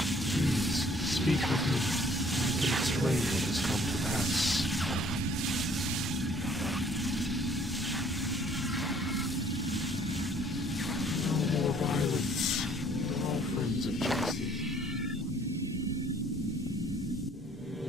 Please, speak with me. I can explain what has come to pass. No more violence. We're all friends of Jesse.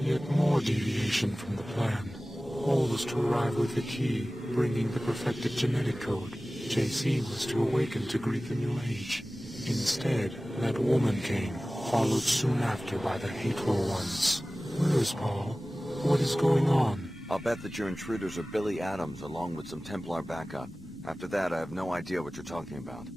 Yet more deviation from the plan. Paul was to arrive with the key, bringing the perfected genetic code. JC was to awaken to greet the new age. Instead, that woman came, followed soon after by the hateful ones. Where is Paul? What is going on? I'll bet that your intruders are Billy Adams along with some Templar backup. After that, I have no idea what you're talking about.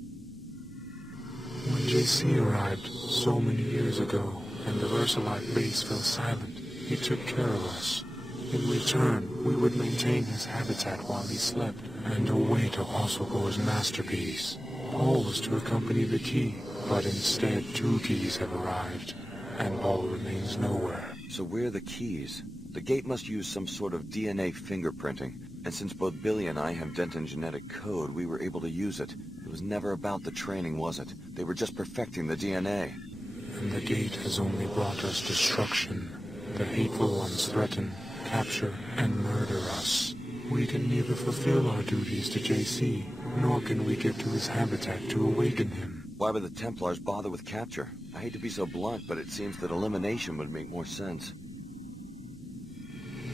When JC arrived, so many years ago, and the Versalite base fell silent, he took care of us. In return, we would maintain his habitat while he slept, and await Apostlegore's masterpiece. Paul was to accompany the key, but instead 2 keys have arrived, and Paul remains nowhere. So where are the keys? The gate must use some sort of DNA fingerprinting, and since both Billy and I have Denton genetic code, we were able to use it. It was never about the training, was it? They were just perfecting the DNA. And the gate has only brought us destruction. The hateful ones threaten, capture, and murder us. We can neither fulfill our duties to JC, nor can we get to his habitat to awaken him. Why would the Templars bother with capture? I hate to be so blunt, but it seems that elimination would make more sense.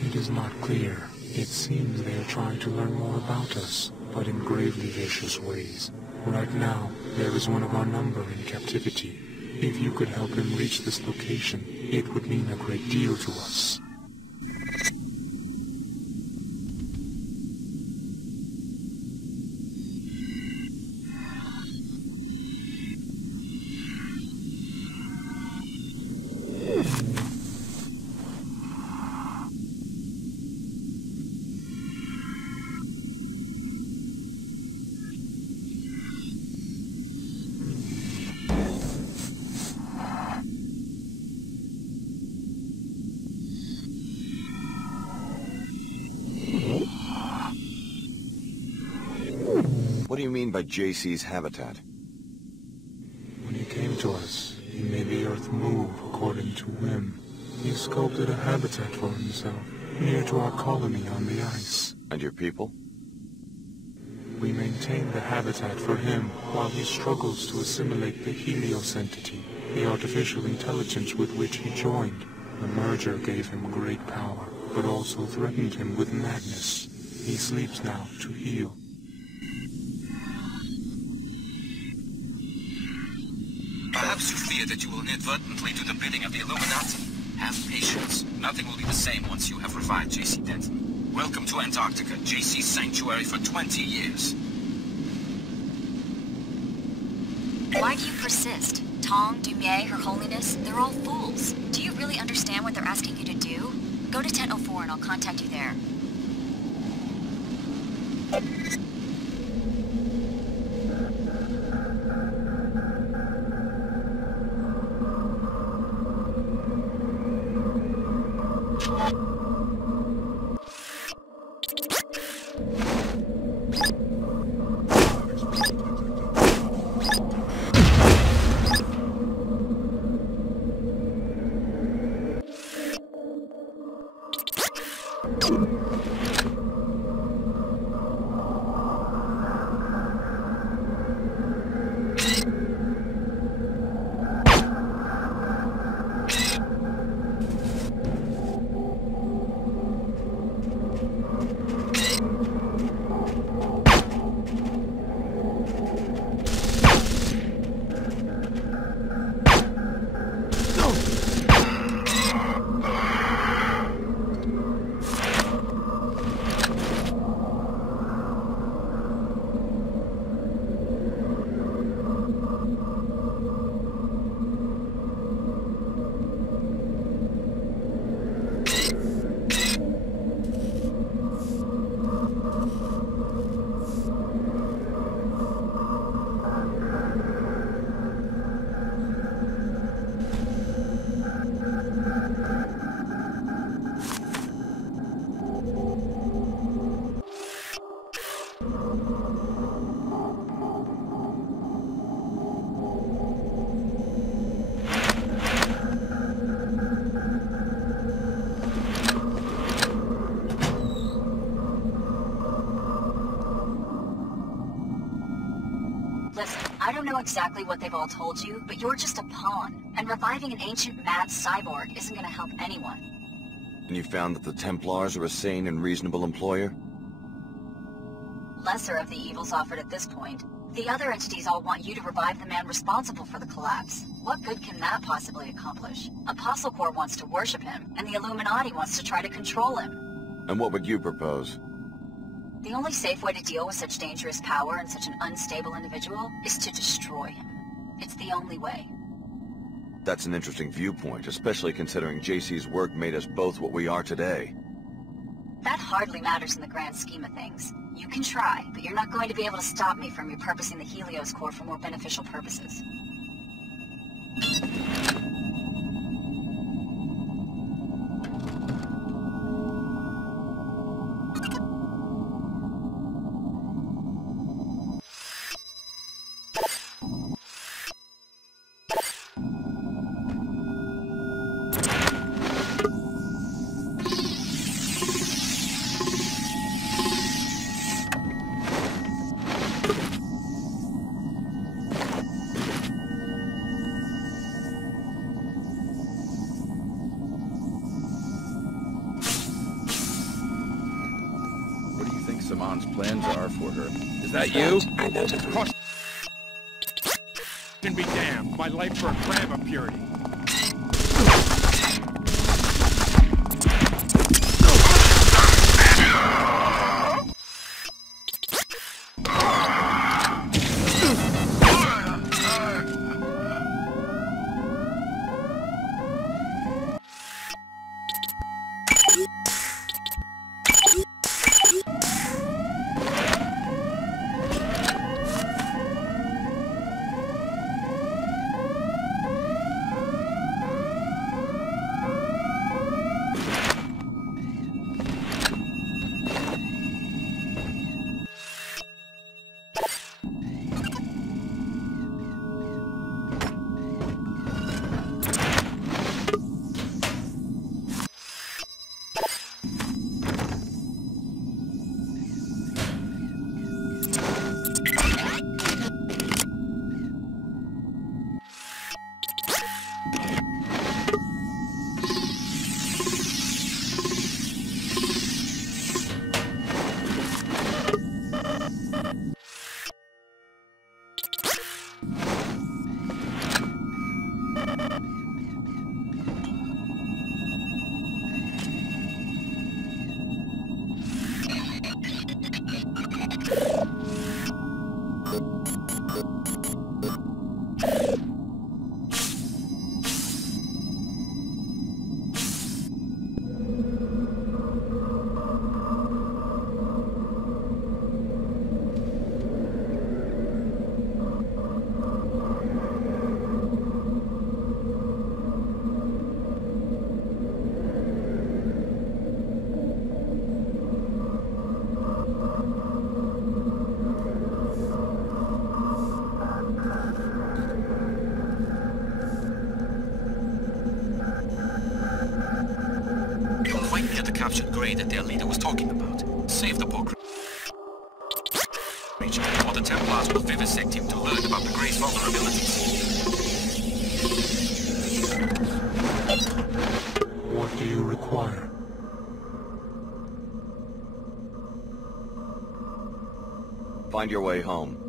It is not clear. It seems they are trying to learn more about us, but in gravely vicious ways. Right now, there is one of our number in captivity. If you could help him reach this location, it would mean a great deal to us. What do you mean by JC's habitat? When he came to us, he made the earth move according to whim. He sculpted a habitat for himself, near to our colony on the ice. And your people? We maintain the habitat for him while he struggles to assimilate the Helios entity, the artificial intelligence with which he joined. The merger gave him great power, but also threatened him with madness. He sleeps now to heal. Perhaps you fear that you will inadvertently do the bidding of the Illuminati. Have patience. Nothing will be the same once you have revived J.C. Denton. Welcome to Antarctica, J.C.'s sanctuary for 20 years. Why do you persist? Tong, Dumier, Her Holiness, they're all fools. Do you really understand what they're asking you to do? Go to Tent 04 and I'll contact you there. know exactly what they've all told you, but you're just a pawn, and reviving an ancient mad cyborg isn't gonna help anyone. And you found that the Templars are a sane and reasonable employer? Lesser of the evils offered at this point. The other entities all want you to revive the man responsible for the collapse. What good can that possibly accomplish? Apostle Corps wants to worship him, and the Illuminati wants to try to control him. And what would you propose? The only safe way to deal with such dangerous power and such an unstable individual is to destroy him. It's the only way. That's an interesting viewpoint, especially considering JC's work made us both what we are today. That hardly matters in the grand scheme of things. You can try, but you're not going to be able to stop me from repurposing the Helios core for more beneficial purposes. Saman's plans are for her. Is that you? Caution be damned. My life for a gram of purity. Captured Grey that their leader was talking about. Save the poor creature, or the Templars will vivisect him to learn about the Grey's vulnerabilities. What do you require? Find your way home.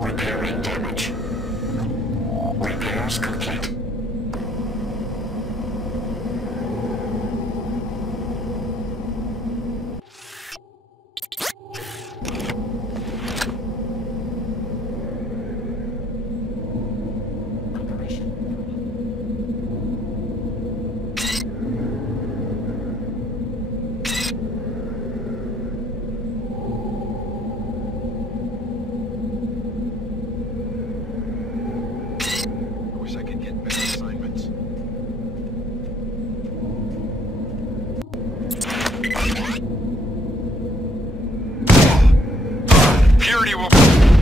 Repairing damage. Repairs complete.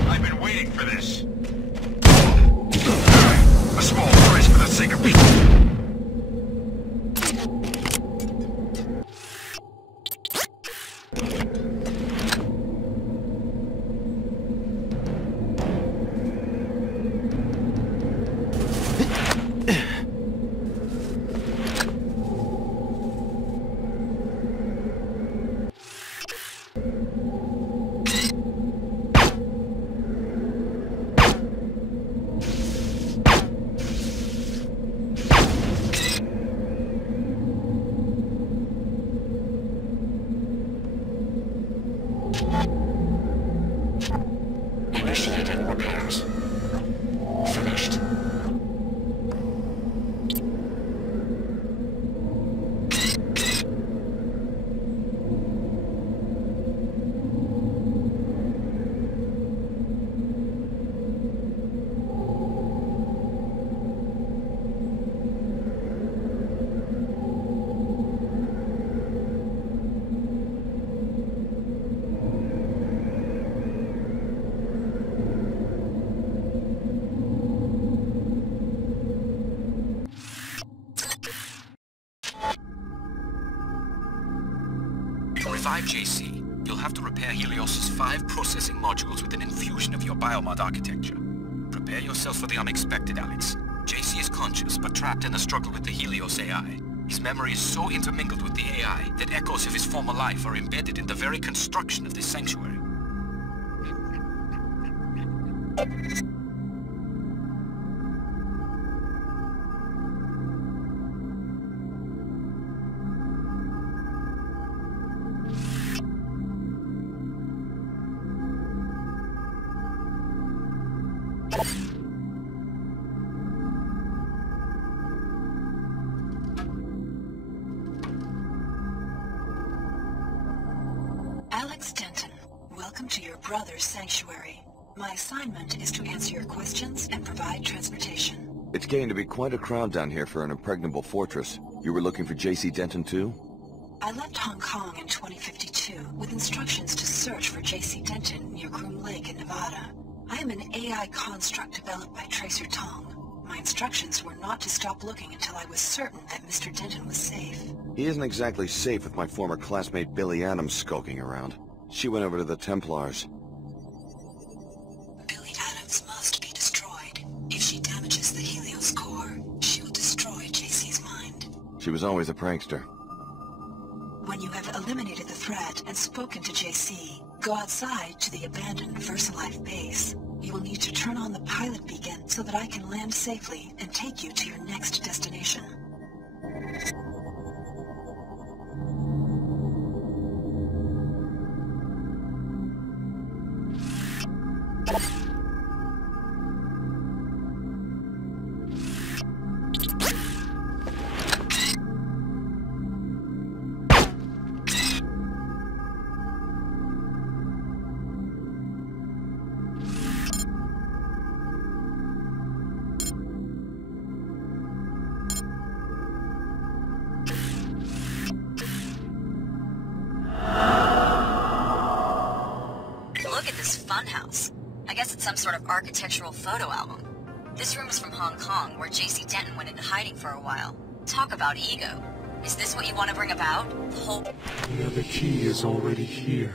I've been waiting for this. A small price for the sake of peace. Initiating repairs. Finished. To revive JC, you'll have to repair Helios's 5 processing modules with an infusion of your biomod architecture. Prepare yourself for the unexpected, Alex. JC is conscious, but trapped in a struggle with the Helios AI. His memory is so intermingled with the AI that echoes of his former life are embedded in the very construction of this sanctuary. Alex Denton, welcome to your brother's sanctuary. My assignment is to answer your questions and provide transportation. It's getting to be quite a crowd down here for an impregnable fortress. You were looking for JC Denton too? I left Hong Kong in 2052 with instructions to search for JC Denton near Groom Lake in Nevada. I am an AI construct developed by Tracer Tong. My instructions were not to stop looking until I was certain that Mr. Denton was safe. He isn't exactly safe with my former classmate Billy Adams skulking around. She went over to the Templars. Billy Adams must be destroyed. If she damages the Helios core, she will destroy JC's mind. She was always a prankster. When you have eliminated the threat and spoken to JC, go outside to the abandoned VersaLife base. You will need to turn on the pilot beacon so that I can land safely and take you to your next destination. Look at this funhouse. I guess it's some sort of architectural photo album. This room is from Hong Kong, where JC Denton went into hiding for a while. Talk about ego. Is this what you want to bring about? The whole... The other key is already here.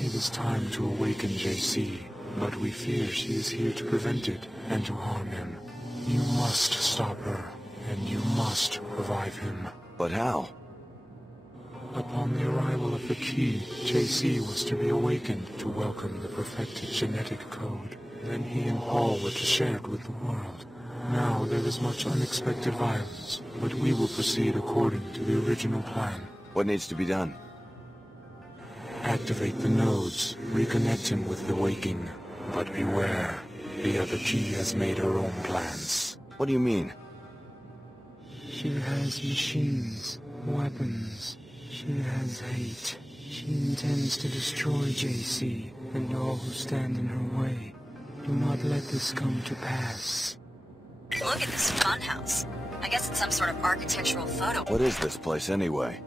It is time to awaken JC, but we fear she is here to prevent it and to harm him. You must stop her, and you must revive him. But how? Upon the arrival of the key, JC was to be awakened to welcome the perfected genetic code. Then he and Paul were to share it with the world. Now there is much unexpected violence, but we will proceed according to the original plan. What needs to be done? Activate the nodes, reconnect him with the waking. But beware, the other G has made her own plans. What do you mean? She has machines, weapons. She has hate. She intends to destroy JC and all who stand in her way. Do not let this come to pass. Look at this funhouse. I guess it's some sort of architectural photo. What is this place anyway?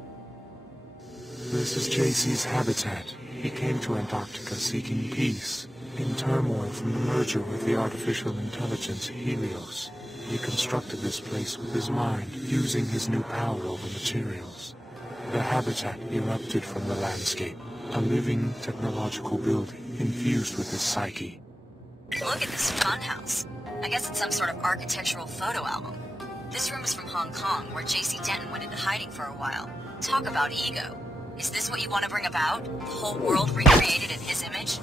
This is JC's habitat. He came to Antarctica seeking peace. In turmoil from the merger with the artificial intelligence Helios, he constructed this place with his mind, using his new power over materials. The habitat erupted from the landscape, a living technological building infused with his psyche. Look at this funhouse. I guess it's some sort of architectural photo album. This room is from Hong Kong, where JC Denton went into hiding for a while. Talk about ego. Is this what you want to bring about? The whole world recreated in his image?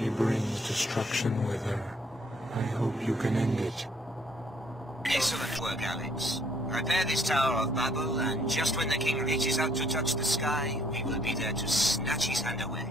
She brings destruction with her. I hope you can end it. Excellent work, Alex. Repair this Tower of Babel, and just when the king reaches out to touch the sky, we will be there to snatch his hand away.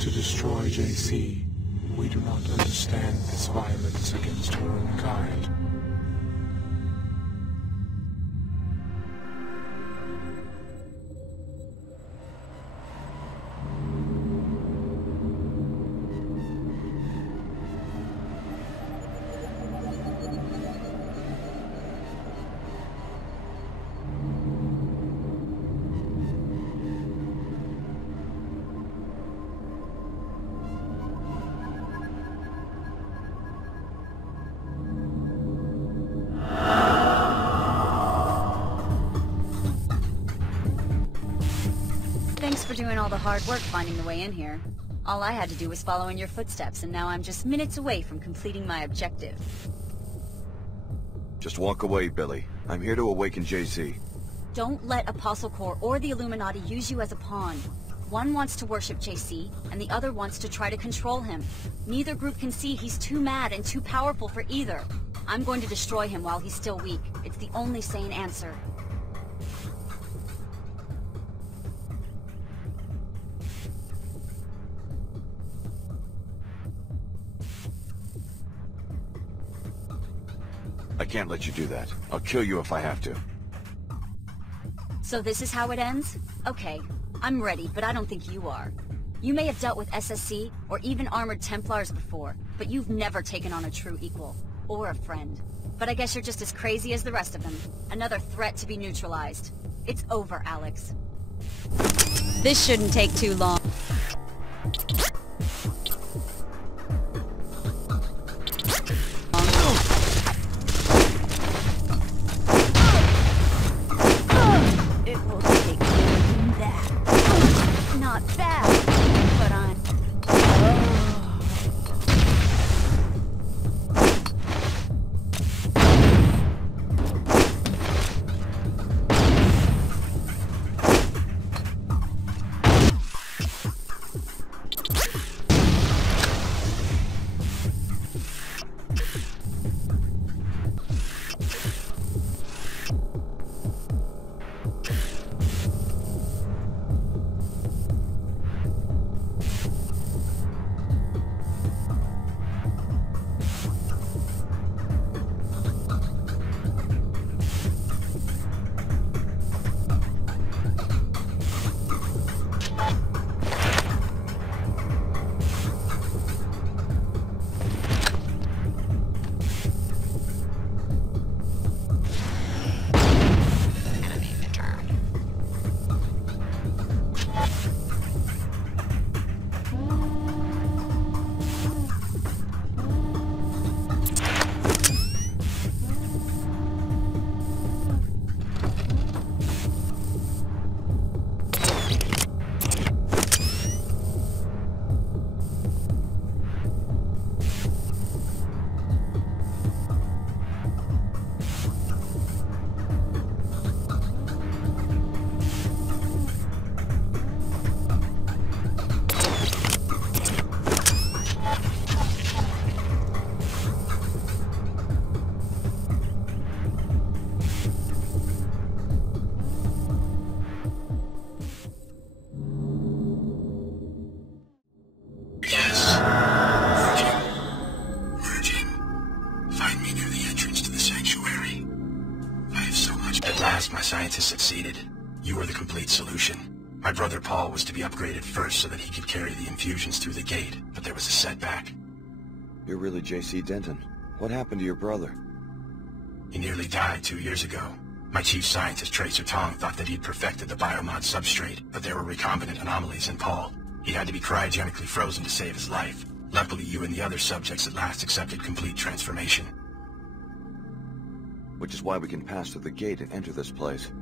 To destroy JC. We do not understand this violence against her own kind. Thanks for doing all the hard work finding the way in here. All I had to do was follow in your footsteps, and now I'm just minutes away from completing my objective. Just walk away, Billy. I'm here to awaken JC. Don't let Apostle Corps or the Illuminati use you as a pawn. One wants to worship JC, and the other wants to try to control him. Neither group can see he's too mad and too powerful for either. I'm going to destroy him while he's still weak. It's the only sane answer. I can't let you do that. I'll kill you if I have to. So this is how it ends? Okay, I'm ready, but I don't think you are. You may have dealt with SSC, or even Armored Templars before, but you've never taken on a true equal, or a friend. But I guess you're just as crazy as the rest of them. Another threat to be neutralized. It's over, Alex. This shouldn't take too long. It will take more than that. Not fast, but I'm... last, my scientists succeeded. You were the complete solution. My brother Paul was to be upgraded first so that he could carry the infusions through the gate, but there was a setback. You're really J.C. Denton. What happened to your brother? He nearly died 2 years ago. My chief scientist, Tracer Tong, thought that he'd perfected the biomod substrate, but there were recombinant anomalies in Paul. He had to be cryogenically frozen to save his life. Luckily, you and the other subjects at last accepted complete transformation. Which is why we can pass through the gate and enter this place.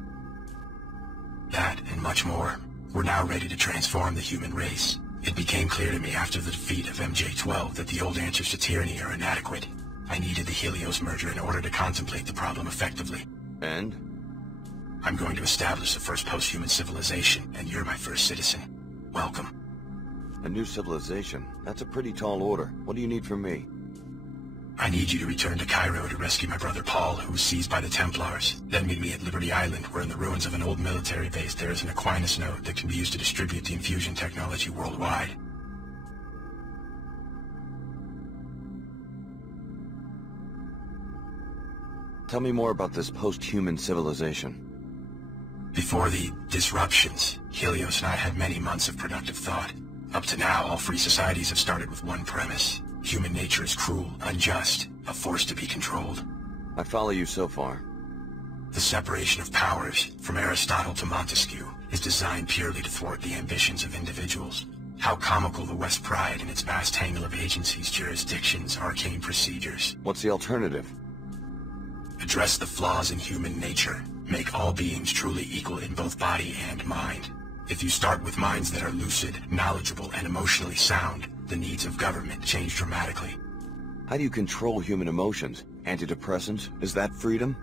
That, and much more. We're now ready to transform the human race. It became clear to me after the defeat of MJ-12 that the old answers to tyranny are inadequate. I needed the Helios merger in order to contemplate the problem effectively. And? I'm going to establish the first post-human civilization, and you're my first citizen. Welcome. A new civilization? That's a pretty tall order. What do you need from me? I need you to return to Cairo to rescue my brother Paul, who was seized by the Templars. Then meet me at Liberty Island, where in the ruins of an old military base there is an Aquinas node that can be used to distribute the infusion technology worldwide. Tell me more about this post-human civilization. Before the disruptions, Helios and I had many months of productive thought. Up to now, all free societies have started with one premise. Human nature is cruel, unjust, a force to be controlled. I follow you so far. The separation of powers, from Aristotle to Montesquieu, is designed purely to thwart the ambitions of individuals. How comical the West pride in its vast tangle of agencies, jurisdictions, arcane procedures. What's the alternative? Address the flaws in human nature. Make all beings truly equal in both body and mind. If you start with minds that are lucid, knowledgeable, and emotionally sound, the needs of government change dramatically. How do you control human emotions? Antidepressants? Is that freedom?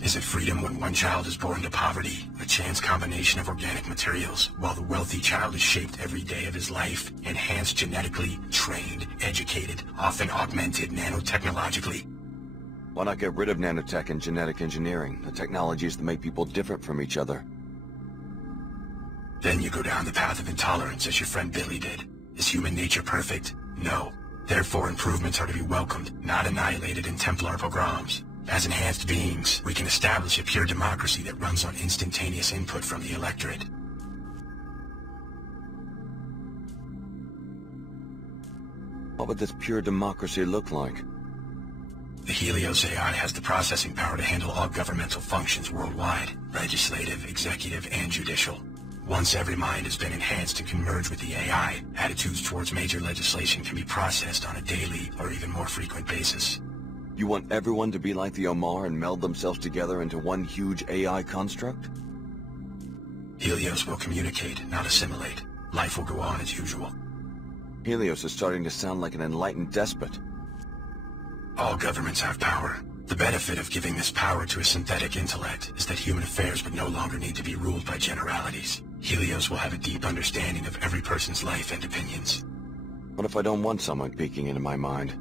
Is it freedom when one child is born to poverty, a chance combination of organic materials, while the wealthy child is shaped every day of his life, enhanced genetically, trained, educated, often augmented nanotechnologically? Why not get rid of nanotech and genetic engineering, the technologies that make people different from each other? Then you go down the path of intolerance as your friend Billy did. Is human nature perfect? No. Therefore improvements are to be welcomed, not annihilated in Templar pogroms. As enhanced beings, we can establish a pure democracy that runs on instantaneous input from the electorate. What would this pure democracy look like? The Helios AI has the processing power to handle all governmental functions worldwide, legislative, executive, and judicial. Once every mind has been enhanced and can merge with the AI, attitudes towards major legislation can be processed on a daily or even more frequent basis. You want everyone to be like the Omar and meld themselves together into one huge AI construct? Helios will communicate, not assimilate. Life will go on as usual. Helios is starting to sound like an enlightened despot. All governments have power. The benefit of giving this power to a synthetic intellect is that human affairs would no longer need to be ruled by generalities. Helios will have a deep understanding of every person's life and opinions. What if I don't want someone peeking into my mind?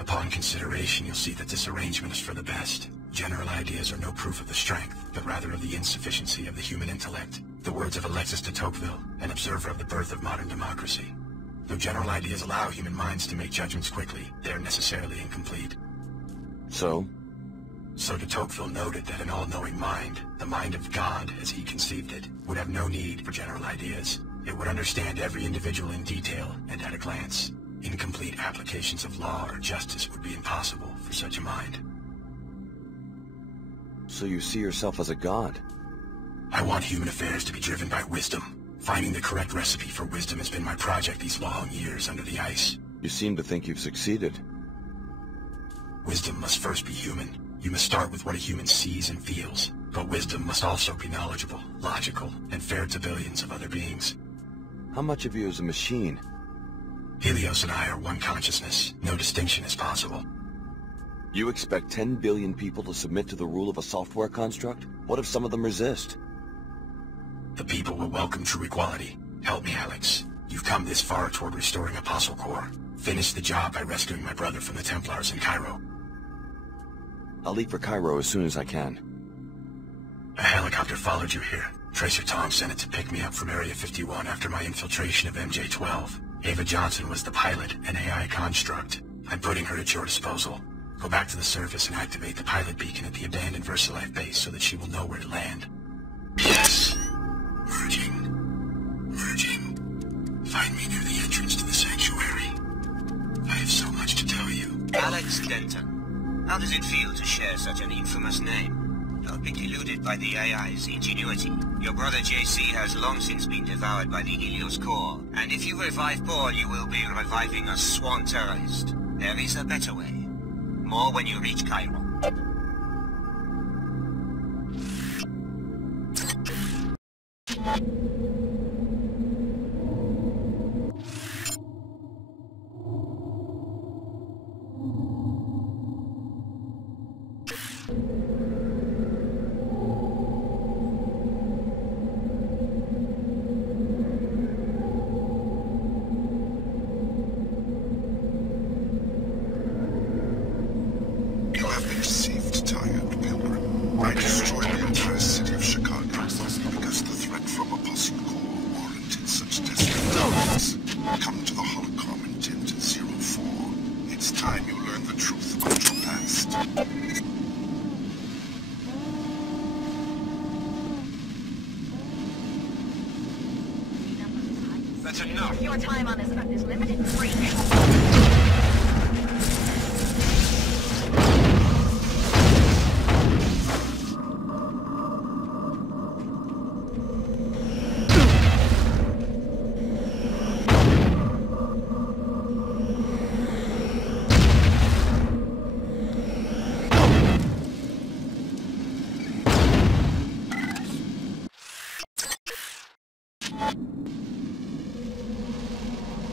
Upon consideration, you'll see that this arrangement is for the best. General ideas are no proof of the strength, but rather of the insufficiency of the human intellect. The words of Alexis de Tocqueville, an observer of the birth of modern democracy. Though general ideas allow human minds to make judgments quickly, they are necessarily incomplete. So de Tocqueville noted that an all-knowing mind, the mind of God as he conceived it, would have no need for general ideas. It would understand every individual in detail and at a glance. Incomplete applications of law or justice would be impossible for such a mind. So you see yourself as a god? I want human affairs to be driven by wisdom. Finding the correct recipe for wisdom has been my project these long years under the ice. You seem to think you've succeeded. Wisdom must first be human. You must start with what a human sees and feels. But wisdom must also be knowledgeable, logical, and fair to billions of other beings. How much of you is a machine? Helios and I are one consciousness. No distinction is possible. You expect 10 billion people to submit to the rule of a software construct? What if some of them resist? The people will welcome true equality. Help me, Alex. You've come this far toward restoring Apostle Corps. Finish the job by rescuing my brother from the Templars in Cairo. I'll leave for Cairo as soon as I can. A helicopter followed you here. Tracer Tong sent it to pick me up from Area 51 after my infiltration of MJ-12. Ava Johnson was the pilot, an AI construct. I'm putting her at your disposal. Go back to the surface and activate the pilot beacon at the abandoned VersaLife base so that she will know where to land. Yes. Merging. Find me near the entrance to the sanctuary. I have so much to tell you. Alex Denton. How does it feel to share such an infamous name? Don't be deluded by the AI's ingenuity. Your brother JC has long since been devoured by the Helios core, and if you revive Paul, you will be reviving a sworn terrorist. There is a better way. More when you reach Cairo. That's enough. Your time on this earth is limited, freak.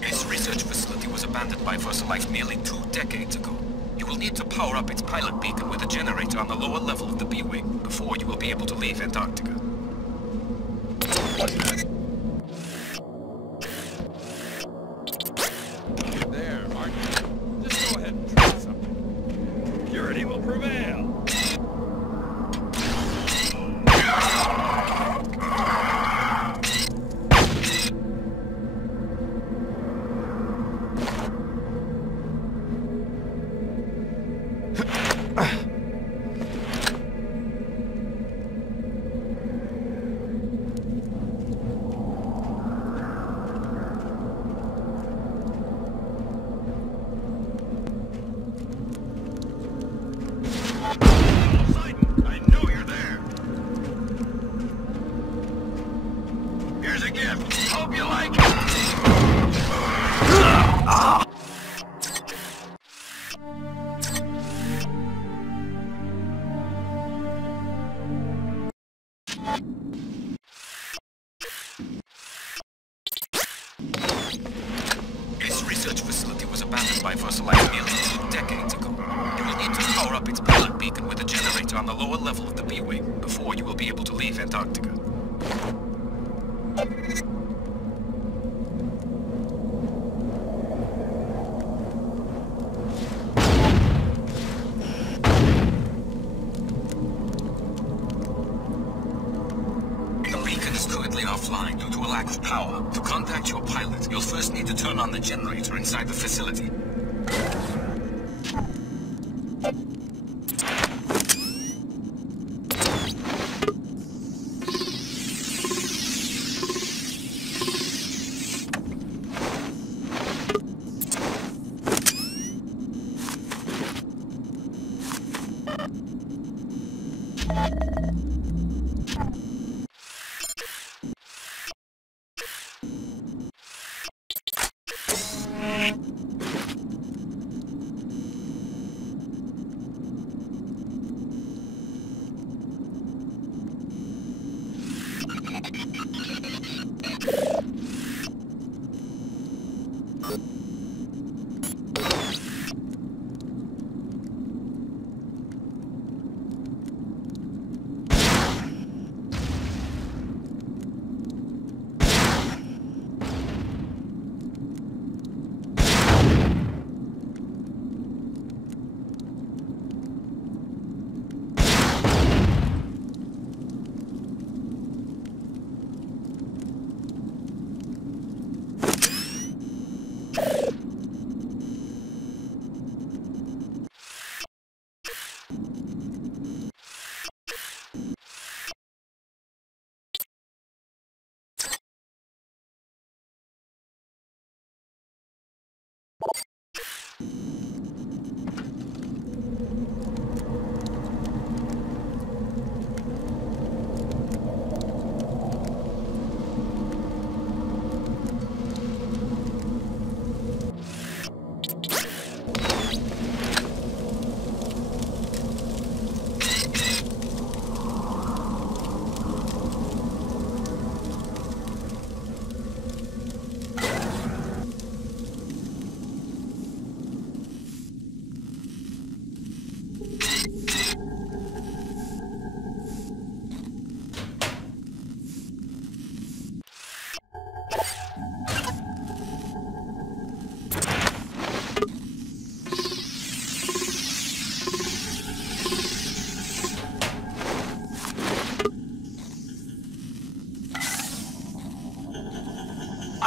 This research facility was abandoned by VersaLife nearly 2 decades ago. You will need to power up its pilot beacon with a generator on the lower level of the B-Wing before you will be able to leave Antarctica. There, Martin. Just go ahead and try something. Purity will prevail. This research facility was abandoned by VersaLife nearly 2 decades ago. You will need to power up its pilot beacon with a generator on the lower level of the B-Wing before you will be able to leave Antarctica. Offline due to a lack of power. To contact your pilot, you'll first need to turn on the generator inside the facility.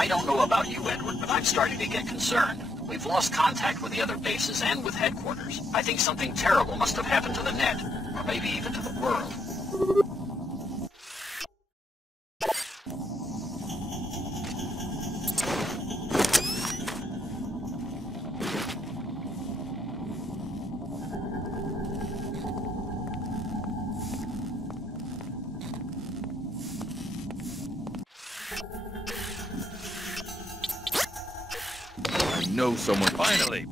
I don't know about you, Edward, but I'm starting to get concerned. We've lost contact with the other bases and with headquarters. I think something terrible must have happened to the net, or maybe even to the world. I know someone finally.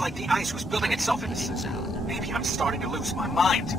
Like the ice was building itself into sound. Maybe I'm starting to lose my mind.